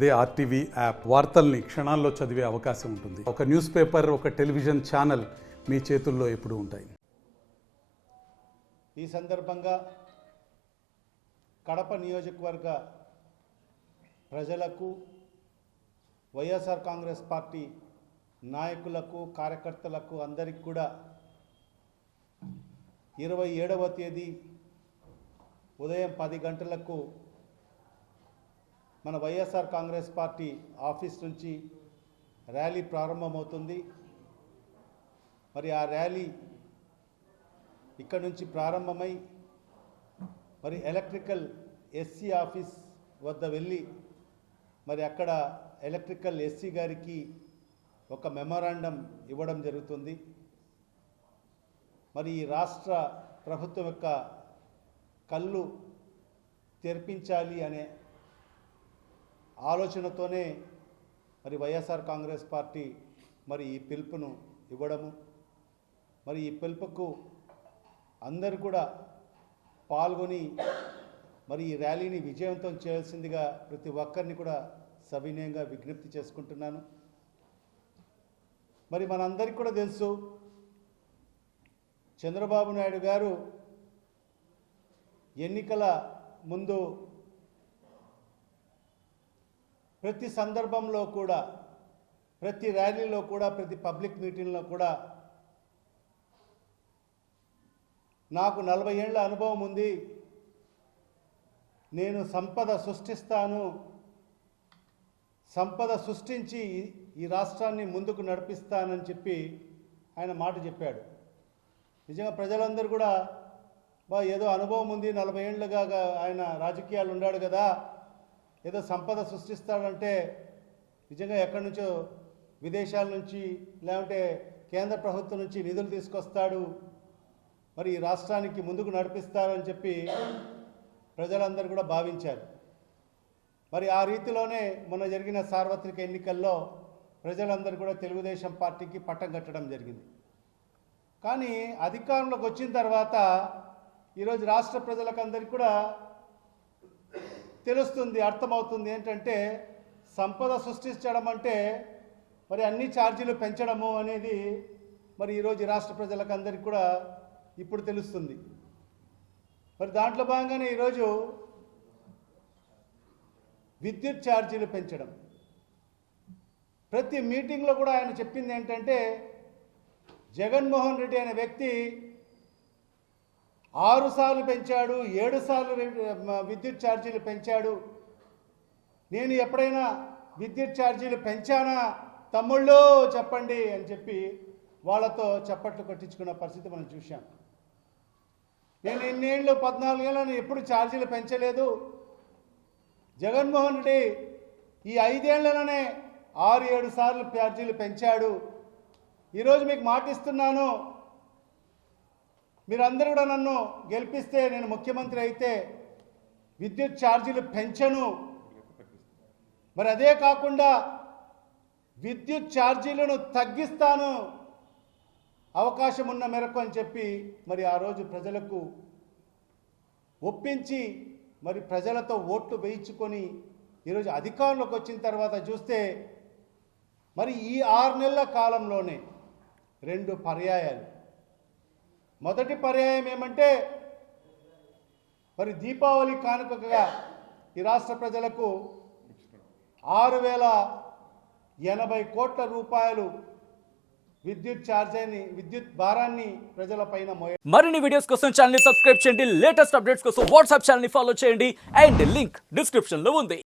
అదే RTV app వార్తల్ని క్షణాల్లో చదివే అవకాశం ఉంటుంది. ఒక న్యూస్ పేపర్, ఒక టెలివిజన్ ఛానల్ మీ చేతుల్లో ఎప్పుడూ ఉంటాయి. ఈ సందర్భంగా కడప నియోజకవర్గ ప్రజలకు, వైఎస్ఆర్ కాంగ్రెస్ పార్టీ నాయకులకు, కార్యకర్తలకు అందరికీ కూడా 27వ తేదీ ఉదయం 10 గంటలకు మన వైఎస్ఆర్ కాంగ్రెస్ పార్టీ ఆఫీస్ నుంచి ర్యాలీ ప్రారంభమవుతుంది. మరి ఆ ర్యాలీ ఇక్కడ నుంచి ప్రారంభమై మరి ఎలక్ట్రికల్ ఎస్సీ ఆఫీస్ వద్ద వెళ్ళి మరి అక్కడ ఎలక్ట్రికల్ ఎస్సీ గారికి ఒక మెమోరాండం ఇవ్వడం జరుగుతుంది. మరి ఈ రాష్ట్ర ప్రభుత్వం యొక్క కళ్ళు తెరిపించాలి అనే ఆలోచనతోనే మరి వైఎస్ఆర్ కాంగ్రెస్ పార్టీ మరి ఈ పిలుపును ఇవ్వడము, మరి ఈ పిలుపుకు అందరూ కూడా పాల్గొని మరి ఈ ర్యాలీని విజయవంతం చేయాల్సిందిగా ప్రతి ఒక్కరిని కూడా సవినయంగా విజ్ఞప్తి చేసుకుంటున్నాను. మరి మనందరికీ కూడా తెలుసు, చంద్రబాబు నాయుడు గారు ఎన్నికల ముందు ప్రతి సందర్భంలో కూడా, ప్రతి ర్యాలీలో కూడా, ప్రతి పబ్లిక్ మీటింగ్లో కూడా నాకు 40 ఏళ్ల అనుభవం ఉంది, నేను సంపద సృష్టిస్తాను, సంపద సృష్టించి ఈ రాష్ట్రాన్ని ముందుకు నడిపిస్తానని చెప్పి ఆయన మాట చెప్పాడు. నిజంగా ప్రజలందరూ కూడా ఏదో అనుభవం ఉంది, 40 ఏళ్ళుగా ఆయన రాజకీయాలు ఉన్నాడు కదా, ఏదో సంపద సృష్టిస్తాడంటే నిజంగా ఎక్కడి నుంచో విదేశాల నుంచి లేదంటే కేంద్ర ప్రభుత్వం నుంచి నిధులు తీసుకొస్తాడు, మరి ఈ రాష్ట్రానికి ముందుకు నడిపిస్తారని చెప్పి ప్రజలందరూ కూడా భావించారు. మరి ఆ రీతిలోనే మొన్న జరిగిన సార్వత్రిక ఎన్నికల్లో ప్రజలందరూ కూడా తెలుగుదేశం పార్టీకి పట్టం కట్టడం జరిగింది. కానీ అధికారంలోకి వచ్చిన తర్వాత ఈరోజు రాష్ట్ర ప్రజలకందరికీ కూడా తెలుస్తుంది, అర్థమవుతుంది ఏంటంటే సంపద సృష్టించడం అంటే మరి అన్ని ఛార్జీలు పెంచడము అనేది మరి ఈరోజు రాష్ట్ర ప్రజలకందరికీ కూడా ఇప్పుడు తెలుస్తుంది. మరి దాంట్లో భాగంగానే ఈరోజు విద్యుత్ ఛార్జీలు పెంచడం, ప్రతి మీటింగ్లో కూడా ఆయన చెప్పింది ఏంటంటే జగన్మోహన్ రెడ్డి అనే వ్యక్తి 6 సార్లు పెంచాడు, 7 సార్లు విద్యుత్ ఛార్జీలు పెంచాడు, నేను ఎప్పుడైనా విద్యుత్ ఛార్జీలు పెంచానా తమ్ముళ్ళు చెప్పండి అని చెప్పి వాళ్ళతో చప్పట్లు కొట్టించుకున్న పరిస్థితి మనం చూశాం. నేను ఎన్నేళ్ళు 14 ఏళ్ళని ఎప్పుడు ఛార్జీలు పెంచలేదు, జగన్మోహన్ రెడ్డి ఈ 5 ఏళ్లలోనే 6-7 సార్లు ఛార్జీలు పెంచాడు. ఈరోజు మీకు మాటిస్తున్నాను, మీరందరూ కూడా నన్ను గెలిపిస్తే, నేను ముఖ్యమంత్రి అయితే విద్యుత్ ఛార్జీలు పెంచను, మరి అదే కాకుండా విద్యుత్ ఛార్జీలను తగ్గిస్తాను అవకాశం ఉన్న మేరకు అని చెప్పి మరి ఆ రోజు ప్రజలకు ఒప్పించి మరి ప్రజలతో ఓట్లు వేయించుకొని ఈరోజు అధికారంలోకి వచ్చిన తర్వాత చూస్తే మరి ఈ 6 నెలల కాలంలోనే 2 పర్యాయాలు. మొదటి పర్యాయం ఏమంటే మరి దీపావళి కానుకగా ఈ రాష్ట్ర ప్రజలకు 6,080 కోట్ల రూపాయలు విద్యుత్ భారాన్ని ప్రజలపైన మోయారు. మరిన్ని వీడియోస్ కోసం ఛానల్ ని సబ్స్క్రైబ్ చేయండి, లేటెస్ట్ అప్డేట్స్ కోసం వాట్సాప్ ఛానల్ ని ఫాలో చేయండి అండ్ లింక్ డిస్క్రిప్షన్ లో ఉంది.